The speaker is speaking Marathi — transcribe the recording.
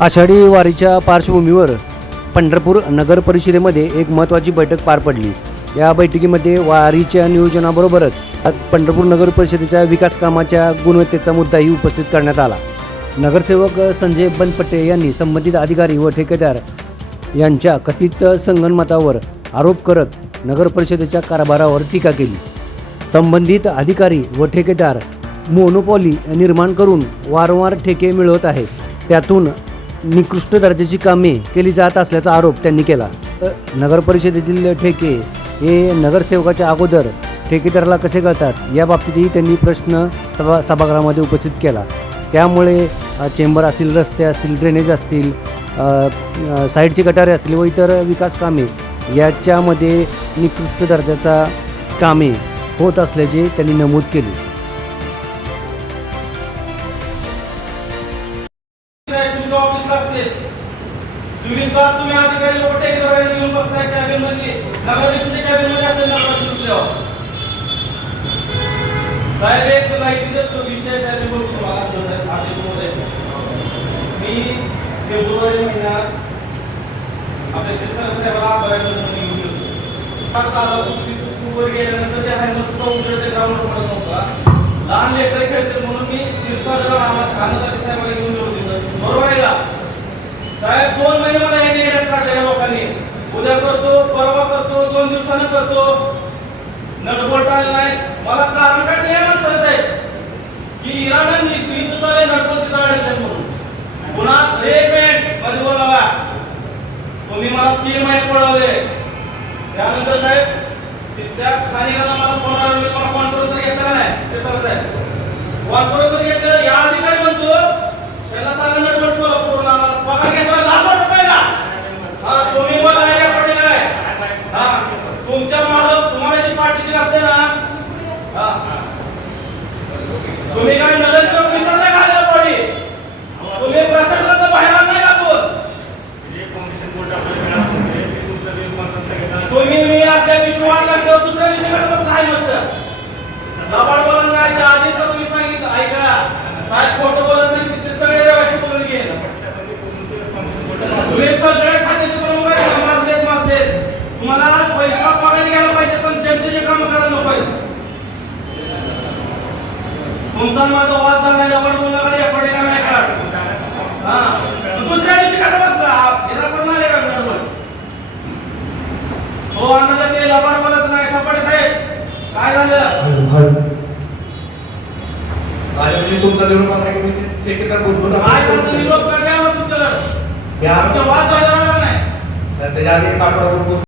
आषाढी वारीच्या पार्श्वभूमीवर पंढरपूर नगर परिषदेमध्ये एक महत्त्वाची बैठक पार पडली। या बैठकीमध्ये वारीच्या नियोजनाबरोबरच पंढरपूर नगर परिषदेच्या विकास कामाच्या गुणवत्तेचा मुद्दाही उपस्थित करण्यात आला। नगरसेवक संजय बनपट्टे यांनी संबंधित अधिकारी व ठेकेदार यांच्या कथित संगनमतावर आरोप करत नगर परिषदेच्या कारभारावर टीका केली। संबंधित अधिकारी व ठेकेदार मोनोपॉली निर्माण करून वारंवार ठेके मिळवत आहेत, त्यातून निकृष्ट दर्जाची कामे केली जात असल्याचा आरोप त्यांनी केला। नगर परिषदेतील ठेके हे नगरसेवकाच्या अगोदर ठेकेदाराला कसे कळतात याबाबतीतही त्यांनी प्रश्न सभागृहामध्ये उपस्थित केला। त्यामुळे चेंबर असतील, रस्ते असतील, ड्रेनेज असतील, साईडचे गटारे असतील व इतर विकास कामे याच्यामध्ये निकृष्ट दर्जाचा कामे होत असल्याचे त्यांनी नमूद केले। तुम्ही अधिकारी लोक टेकदार घेऊन बसलाय कॅबिन मध्ये, नगराध्यक्षाच्या कॅबिन मध्ये असेल नगराध्यक्ष साहेब एक लाईटीचा तो विषय साहेब बोलतो मला आदेश मध्ये मी फेब्रुवारी महिन्यात आपल्या शिक्षण साहेबाला बऱ्याच घेऊन गेलो। आता वर गेल्यानंतर ते आहे मग तो उजेडच्या ग्राउंडवर पडत नव्हता, लहान लेकर खेळते म्हणून मी शिरसागर आम्हाला खानदारी साहेबाला घेऊन गेलो तिथं, बरोबर आहे का साहेब? 2 महिने मला हे निगडीत काढले या लोकांनी, उद्या करतो, परवा करतो, 2 दिवसांनी करतो, नटबोल्ट आले नाही। मला कारण काय नाही म्हणत आहे की इराण युद्ध चालले, नटबोल्ट तिथं अडकले म्हणून पुन्हा 1 मिनिट मध्ये बोलावा। तुम्ही मला 3 महिने पळवले, त्यानंतर साहेब त्या स्थानिकाला मला फोन आला, मी मला कॉन्फरन्स घेतला नाही, ते चालत आहे कॉन्फरन्स घेतलं। या अधिकारी म्हणतो त्याला सांगा नटबोल्ट करून आला पगार घेतला, लाभ वाटत आहे का? हा तुम्ही मला आहे पडले काय? हा तुमच्या मालक तुम्हाला जी पार्टीशी लागते ना, हा तुम्ही काय नगरसेवक विसरले का आलेला पडी? तुम्ही प्रशासनात बाहेर नाही का तू? तुम्ही मी आपल्या विश्वास लागतो दुसऱ्या दिवशी कसं बसला आहे मस्त लबाड बोलत नाही, त्या आधीच तुम्ही सांगितलं ऐका काय खोटं बोलत नाही, तिथे सगळे देवाशी बोलून घे। तुम्ही सगळे खात्याचे प्रमुख आहे, माजले तुम्हाला पैसा पगार घ्यायला पाहिजे पण जनतेचे काम करायला नको। तुमचा माझा वाद झाला नाही, लबाड बोलू नका, या पडे का नाही काढ। हा दुसऱ्या दिवशी कसं बसला हिरा करून आले का बरोबर? हो आनंद ते लबाड बोलत नाही, सपाटे साहेब काय झालं? तुमचा निरोप आता की मी ठेकेदार बोलतो काय झालं? निरोप का द्यावा तुमच्याकडे? आमचा वाद झाला नाही त्याच्या आधी एक आठवडा